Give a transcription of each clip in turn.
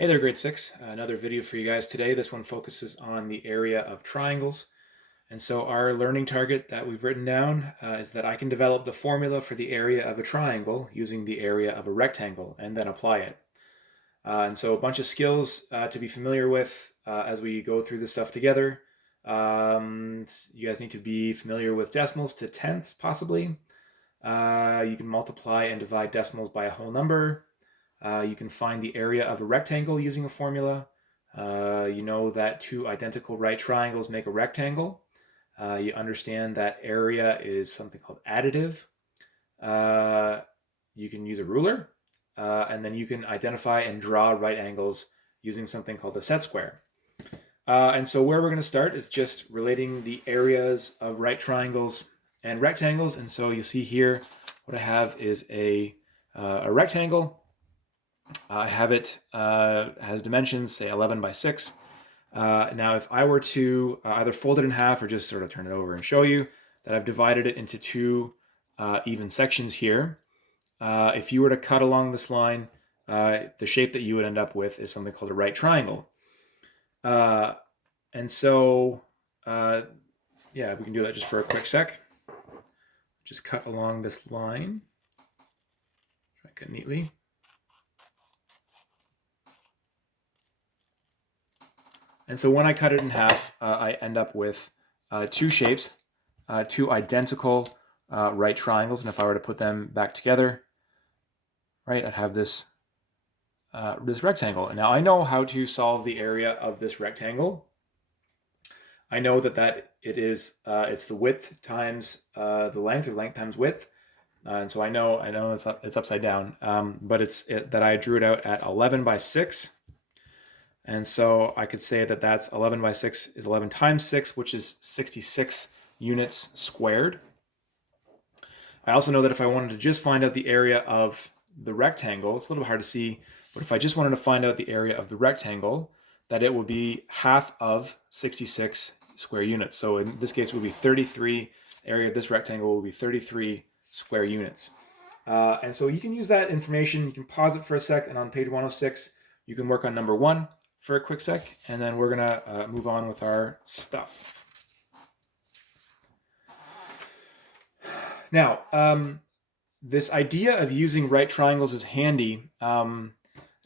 Hey there, grade 6. Another video for you guys today. This one focuses on the area of triangles. And so our learning target that we've written down is that I can develop the formula for the area of a triangle using the area of a rectangle and then apply it. And so a bunch of skills to be familiar with as we go through this stuff together. You guys need to be familiar with decimals to tenths, possibly. You can multiply and divide decimals by a whole number. You can find the area of a rectangle using a formula. You know that two identical right triangles make a rectangle. You understand that area is something called additive. You can use a ruler, and then you can identify and draw right angles using something called a set square. And so where we're going to start is just relating the areas of right triangles and rectangles. And so you see here, what I have is a rectangle. I have it has dimensions, say 11 by 6. Now, if I were to either fold it in half or just sort of turn it over and show you that I've divided it into two even sections here, if you were to cut along this line, the shape that you would end up with is something called a right triangle. And so, yeah, we can do that just for a quick sec. Just cut along this line. Try to cut neatly. And so when I cut it in half, I end up with two shapes, two identical right triangles. And if I were to put them back together, right, I'd have this this rectangle. And now I know how to solve the area of this rectangle. I know that it is it's the width times the length, or length times width. And so I know it's upside down, but that I drew it out at 11 by 6. And so I could say that that's 11 by 6 is 11 times 6, which is 66 units squared. I also know that if I wanted to just find out the area of the rectangle, it's a little bit hard to see, but if I just wanted to find out the area of the rectangle, that it would be half of 66 square units. So in this case, it would be 33, the area of this rectangle will be 33 square units. And so you can use that information. You can pause it for a sec, and on page 106, you can work on number 1 for a quick sec, and then we're gonna move on with our stuff. Now, this idea of using right triangles is handy, and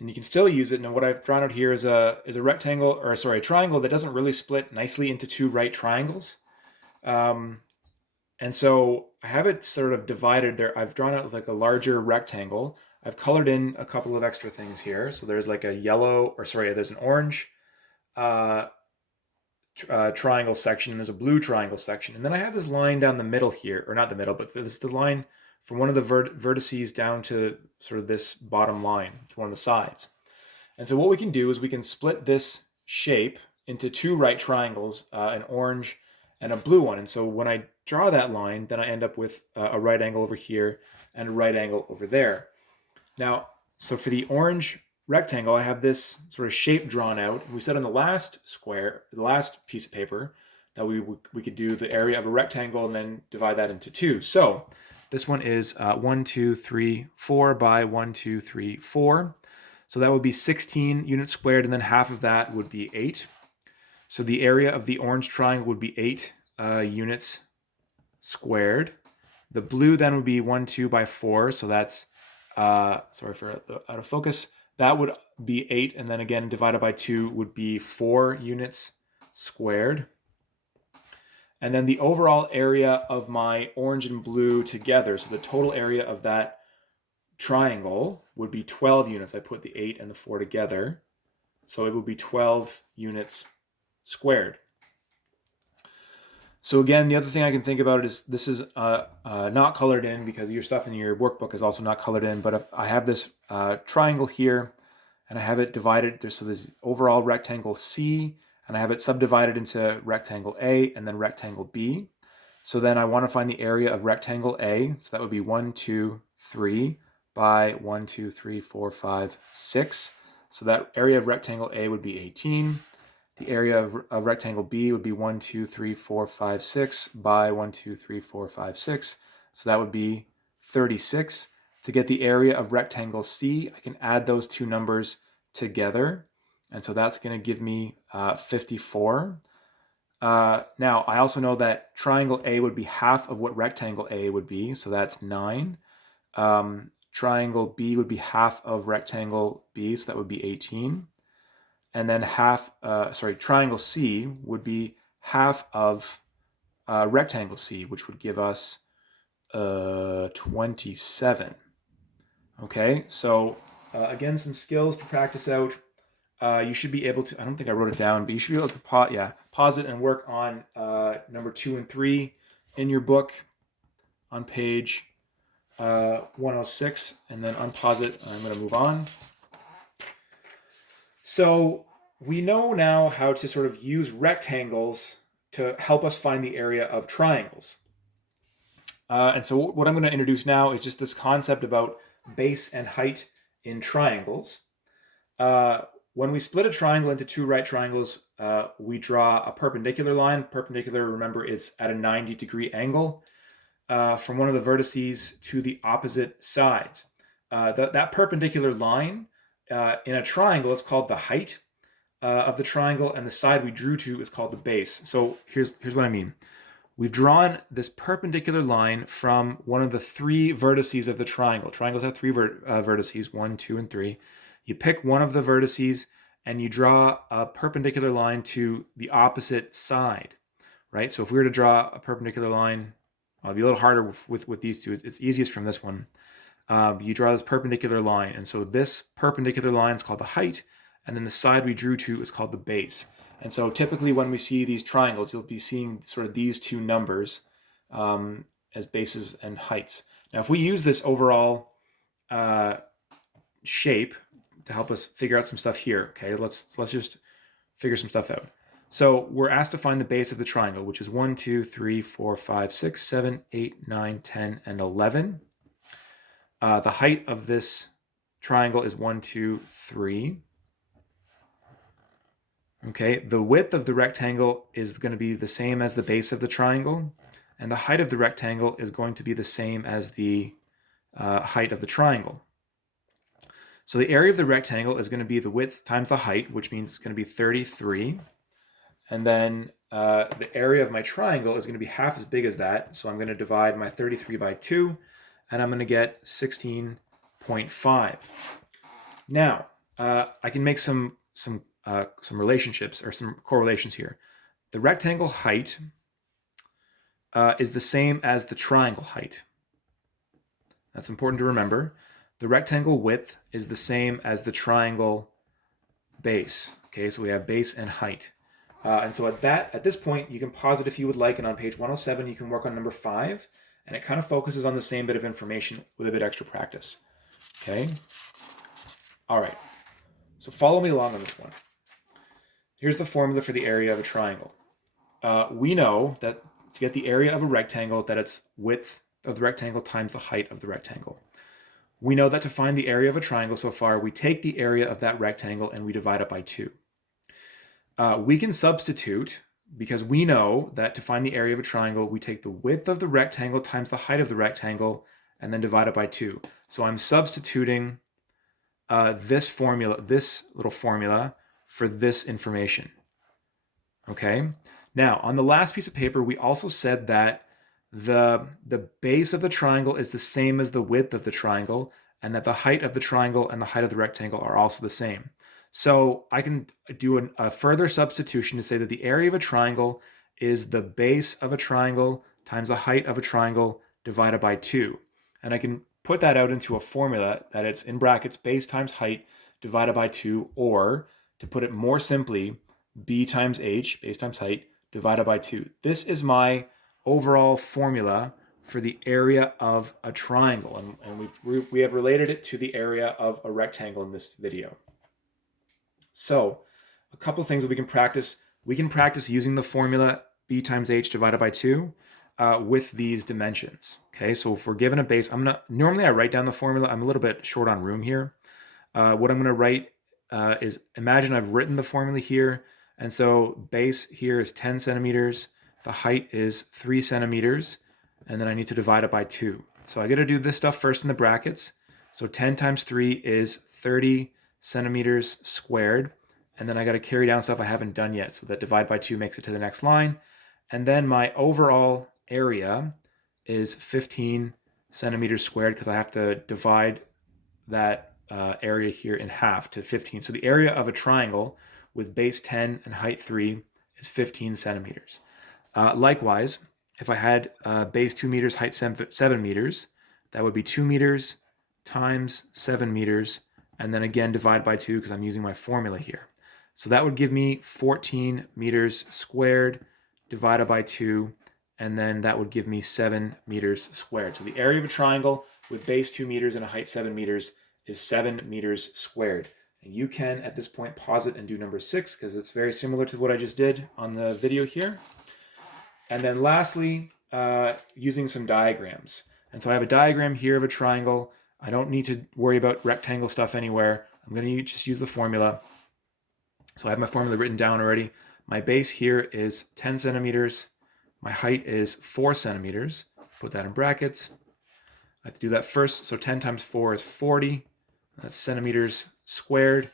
you can still use it. And what I've drawn out here is a rectangle, or sorry, a triangle that doesn't really split nicely into two right triangles. And so I have it sort of divided there. I've drawn out like a larger rectangle. I've colored in a couple of extra things here. So there's like a yellow, or sorry, there's an orange triangle section, and there's a blue triangle section. And then I have this line down the middle here, or not the middle, but this is the line from one of the vertices down to sort of this bottom line, to one of the sides. And so what we can do is we can split this shape into two right triangles, an orange and a blue one. And so when I draw that line, then I end up with a right angle over here and a right angle over there. Now, so for the orange rectangle, I have this sort of shape drawn out. We said on the last piece of paper, that we could do the area of a rectangle and then divide that into two. So this one is 1, 2, 3, 4 by 1, 2, 3, 4. So that would be 16 units squared, and then half of that would be 8. So the area of the orange triangle would be 8 units squared. The blue then would be 1, 2 by 4. So that's sorry for out of focus. That would be 8, and then again divided by 2 would be 4 units squared. And then the overall area of my orange and blue together, so the total area of that triangle would be 12 units. I put the 8 and the 4 together, so it would be 12 units squared. So again, the other thing I can think about is this is not colored in because your stuff in your workbook is also not colored in, but if I have this triangle here and I have it divided, so there's overall rectangle C, and I have it subdivided into rectangle A and then rectangle B. So then I want to find the area of rectangle A, so that would be 1, 2, 3 by 1, 2, 3, 4, 5, 6. So that area of rectangle A would be 18. The area of rectangle B would be 1, 2, 3, 4, 5, 6 by 1, 2, 3, 4, 5, 6. So that would be 36. To get the area of rectangle C, I can add those two numbers together. And so that's going to give me 54. Now, I also know that triangle A would be half of what rectangle A would be, so that's 9. Triangle B would be half of rectangle B, so that would be 18. And then triangle C would be half of rectangle C, which would give us 27. Okay, so again, some skills to practice out. You should be able to, I don't think I wrote it down, but you should be able to pause it and work on number 2 and 3 in your book on page 106, and then unpause it. I'm going to move on. So we know now how to sort of use rectangles to help us find the area of triangles. And so what I'm going to introduce now is just this concept about base and height in triangles. When we split a triangle into two right triangles, we draw a perpendicular line. Perpendicular, remember, is at a 90-degree angle from one of the vertices to the opposite sides. That perpendicular line in a triangle, it's called the height of the triangle, and the side we drew to is called the base. So here's what I mean. We've drawn this perpendicular line from one of the 3 vertices of the triangle. Triangles have 3 vertices, 1, 2, and 3. You pick one of the vertices and you draw a perpendicular line to the opposite side, right? So if we were to draw a perpendicular line, it'll be a little harder with these two. It's easiest from this one. You draw this perpendicular line, and so this perpendicular line is called the height, and then the side we drew to is called the base. And so typically when we see these triangles, you'll be seeing sort of these two numbers as bases and heights. Now, if we use this overall shape to help us figure out some stuff here, okay, let's just figure some stuff out. So we're asked to find the base of the triangle, which is 1, 2, 3, 4, 5, 6, 7, 8, 9, 10, and 11. The height of this triangle is 1, 2, 3. Okay, the width of the rectangle is going to be the same as the base of the triangle, and the height of the rectangle is going to be the same as the height of the triangle. So the area of the rectangle is going to be the width times the height, which means it's going to be 33. And then the area of my triangle is going to be half as big as that, so I'm going to divide my 33 by 2, and I'm going to get 16.5. Now, I can make some relationships or some correlations here. The rectangle height is the same as the triangle height. That's important to remember. The rectangle width is the same as the triangle base. Okay, so we have base and height. And so at this point, you can pause it if you would like, and on page 107, you can work on number 5, and it kind of focuses on the same bit of information with a bit extra practice. Okay? All right. So follow me along on this one. Here's the formula for the area of a triangle. We know that to get the area of a rectangle, that it's width of the rectangle times the height of the rectangle. We know that to find the area of a triangle so far, we take the area of that rectangle and we divide it by 2. We can substitute, because we know that to find the area of a triangle, we take the width of the rectangle times the height of the rectangle and then divide it by 2. So I'm substituting this little formula for this information. Okay. Now, on the last piece of paper, we also said that the base of the triangle is the same as the width of the triangle, and that the height of the triangle and the height of the rectangle are also the same. So I can do a further substitution to say that the area of a triangle is the base of a triangle times the height of a triangle divided by 2. And I can put that out into a formula that it's in brackets base times height divided by 2, or to put it more simply, b times h, base times height, divided by 2. This is my overall formula for the area of a triangle, and we have related it to the area of a rectangle in this video. So a couple of things that we can practice. We can practice using the formula b times h divided by 2 with these dimensions. Okay, so if we're given a base, normally I write down the formula. I'm a little bit short on room here. What I'm going to write is, imagine I've written the formula here, and so base here is 10 centimeters, the height is 3 centimeters, and then I need to divide it by 2. So I got to do this stuff first in the brackets. So 10 times 3 is 30 centimeters squared. And then I got to carry down stuff I haven't done yet. So that divide by 2 makes it to the next line. And then my overall area is 15 centimeters squared because I have to divide that area here in half to 15. So the area of a triangle with base 10 and height 3 is 15 centimeters. Likewise, if I had base 2 meters, height 7 meters, that would be 2 meters times 7 meters, and then again divide by 2 because I'm using my formula here. So that would give me 14 meters squared divided by 2, and then that would give me 7 meters squared. So the area of a triangle with base 2 meters and a height 7 meters is 7 meters squared. And you can, at this point, pause it and do number 6 because it's very similar to what I just did on the video here. And then lastly, using some diagrams. And so I have a diagram here of a triangle. I don't need to worry about rectangle stuff anywhere. I'm going to just use the formula. So I have my formula written down already. My base here is 10 centimeters. My height is 4 centimeters. Put that in brackets. I have to do that first. So 10 times 4 is 40. That's centimeters squared.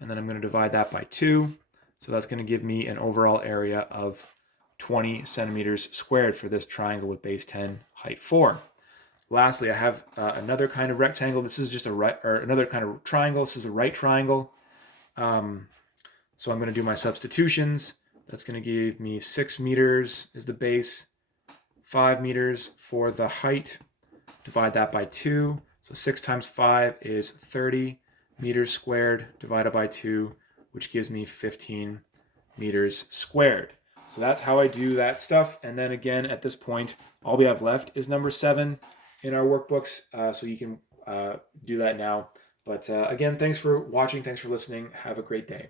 And then I'm going to divide that by 2. So that's going to give me an overall area of 20 centimeters squared for this triangle with base 10, height 4. Lastly, I have another kind of rectangle. This is just another kind of triangle. This is a right triangle. So I'm going to do my substitutions. That's going to give me 6 meters is the base, 5 meters for the height. Divide that by 2. So 6 times 5 is 30 meters squared divided by 2, which gives me 15 meters squared. So that's how I do that stuff. And then again, at this point, all we have left is number 7 in our workbooks. So you can do that now. But again, thanks for watching. Thanks for listening. Have a great day.